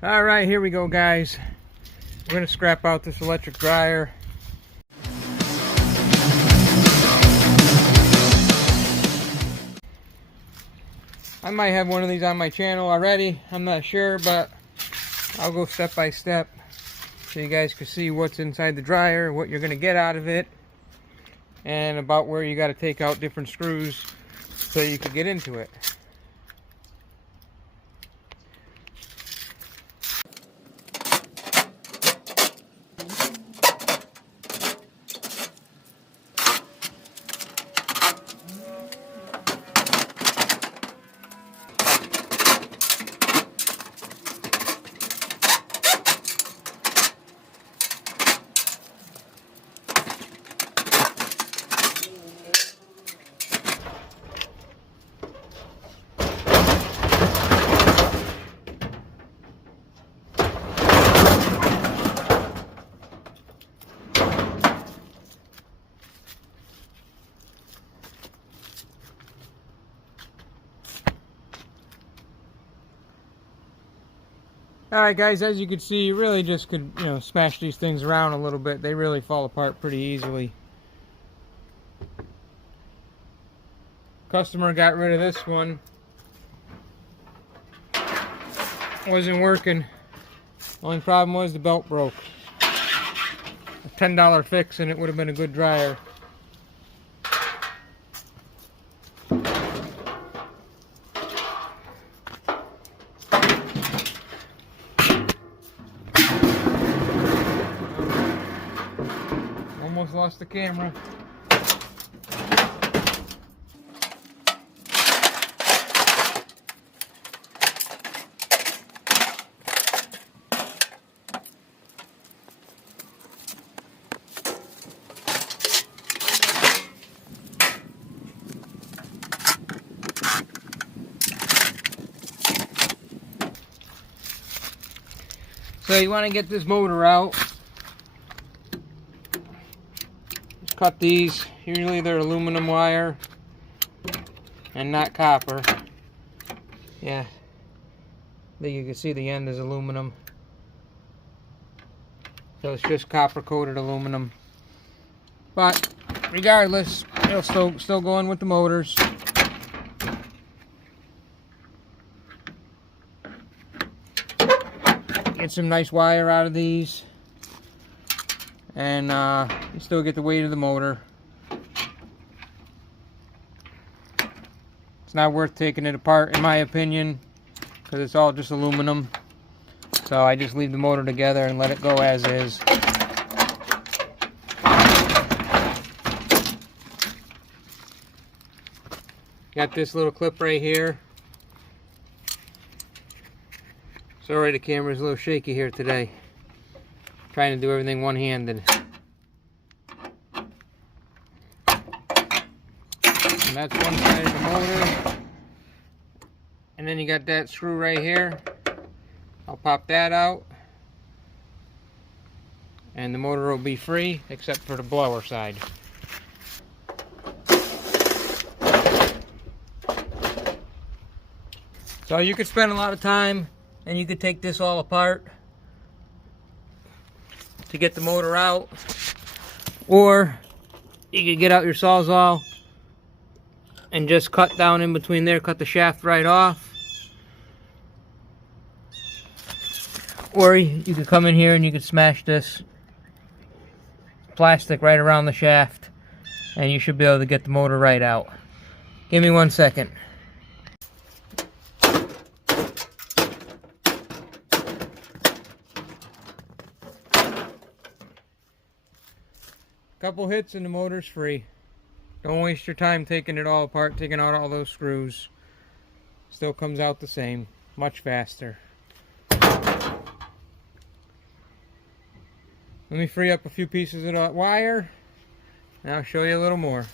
Alright, here we go, guys. We're going to scrap out this electric dryer. I might have one of these on my channel already. I'm not sure, but I'll go step by step so you guys can see what's inside the dryer, what you're going to get out of it, and about where you got to take out different screws so you can get into it. Alright guys, as you can see, you really just could, smash these things around a little bit. They really fall apart pretty easily. Customer got rid of this one. Wasn't working. Only problem was the belt broke. A $10 fix and it would have been a good dryer. Almost lost the camera. So you want to get this motor out. Cut these. Usually they're aluminum wire and not copper. Yeah, there you can see the end is aluminum, so it's just copper coated aluminum, but regardless it'll still go in with the motors. Get some nice wire out of these, and you still get the weight of the motor. It's not worth taking it apart, in my opinion, because it's all just aluminum. So I just leave the motor together and let it go as is. Got this little clip right here. Sorry, the camera's a little shaky here today. Trying to do everything one-handed. And that's one side of the motor. And then you got that screw right here. I'll pop that out. And the motor will be free, except for the blower side. So you could spend a lot of time, and you could take this all apart to get the motor out, or you could get out your Sawzall and just cut down in between there, cut the shaft right off, or you could come in here and you could smash this plastic right around the shaft, and you should be able to get the motor right out. Give me 1 second. Couple hits and the motor's free. Don't waste your time taking it all apart, taking out all those screws. Still comes out the same, much faster. Let me free up a few pieces of that wire, and I'll show you a little more.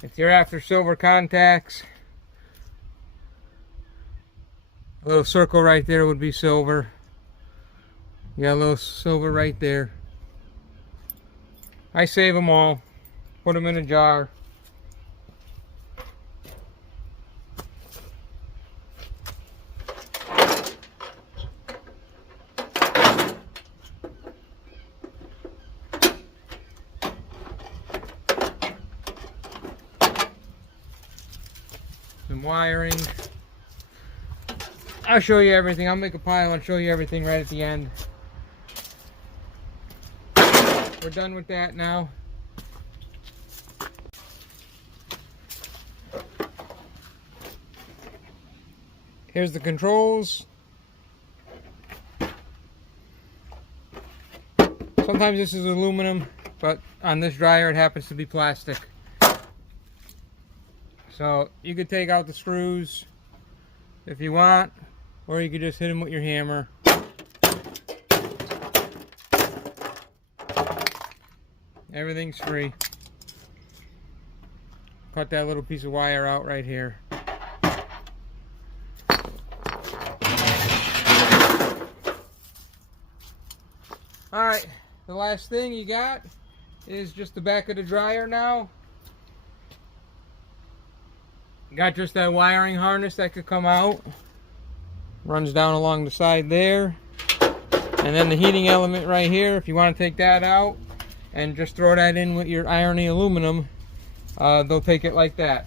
If you're after silver contacts, a little circle right there would be silver. You got a little silver right there. I save them all, put them in a jar. Some wiring. I'll show you everything. I'll make a pile and show you everything right at the end. We're done with that now. Here's the controls. Sometimes this is aluminum, but on this dryer it happens to be plastic. So you could take out the screws if you want, or you could just hit them with your hammer. Everything's free. Cut that little piece of wire out right here. Alright, the last thing you got is just the back of the dryer now. Got just that wiring harness that could come out. Runs down along the side there. And then the heating element right here, if you want to take that out and just throw that in with your irony aluminum, they'll take it like that.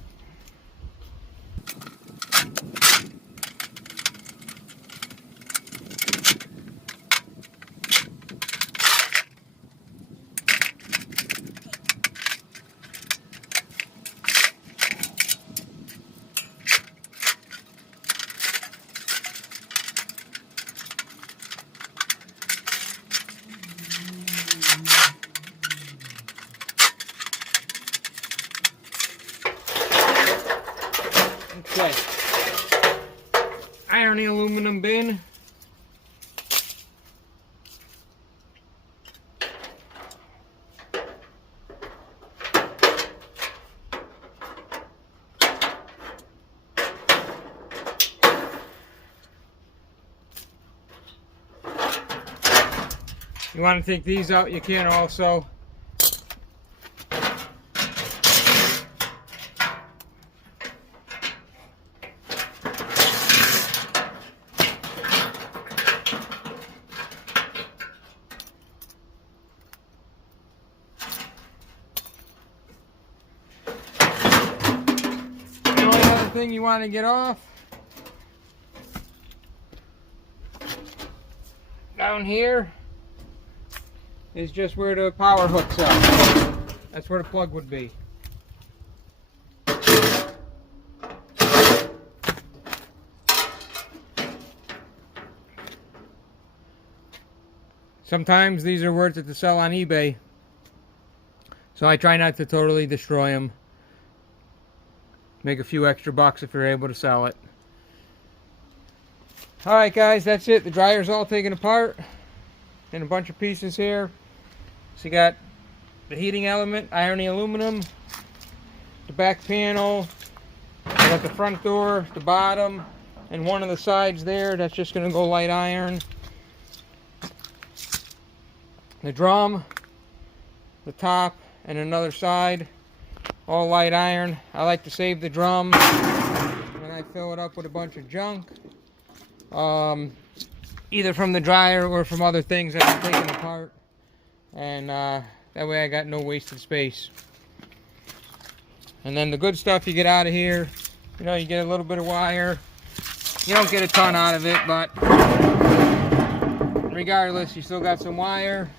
Okay, irony aluminum bin. You want to take these out, you can also. Thing you want to get off down here is just where the power hooks up. That's where the plug would be. Sometimes these are worth it to sell on eBay, so I try not to totally destroy them. Make a few extra bucks if you're able to sell it. Alright guys, that's it. The dryer's all taken apart in a bunch of pieces here. So you got the heating element, irony aluminum, the back panel, you got the front door, the bottom, and one of the sides there, that's just going to go light iron. The drum, the top, and another side, all light iron. I like to save the drum when I fill it up with a bunch of junk, either from the dryer or from other things that I'm taking apart, and that way I got no wasted space. And then the good stuff you get out of here, you know, you get a little bit of wire. You don't get a ton out of it, but regardless, you still got some wire.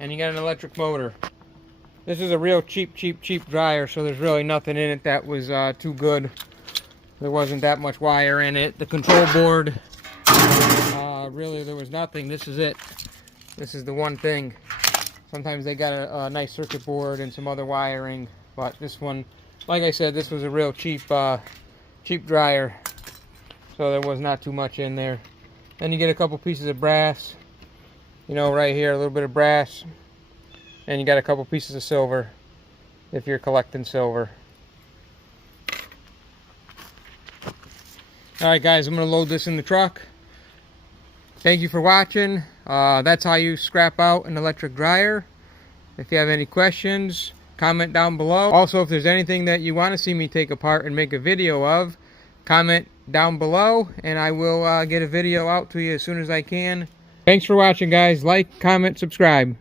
And you got an electric motor. This is a real cheap dryer, so there's really nothing in it that was too good. There wasn't that much wire in it. The control board, really there was nothing. This is it. This is the one thing. Sometimes they got a nice circuit board and some other wiring, but this one, like I said, this was a real cheap dryer, so there was not too much in there. Then you get a couple pieces of brass. You know, right here, a little bit of brass. And you got a couple pieces of silver, if you're collecting silver. Alright guys, I'm going to load this in the truck. Thank you for watching. That's how you scrap out an electric dryer. If you have any questions, comment down below. Also, if there's anything that you want to see me take apart and make a video of, comment down below and I will get a video out to you as soon as I can. Thanks for watching, guys. Like, comment, subscribe.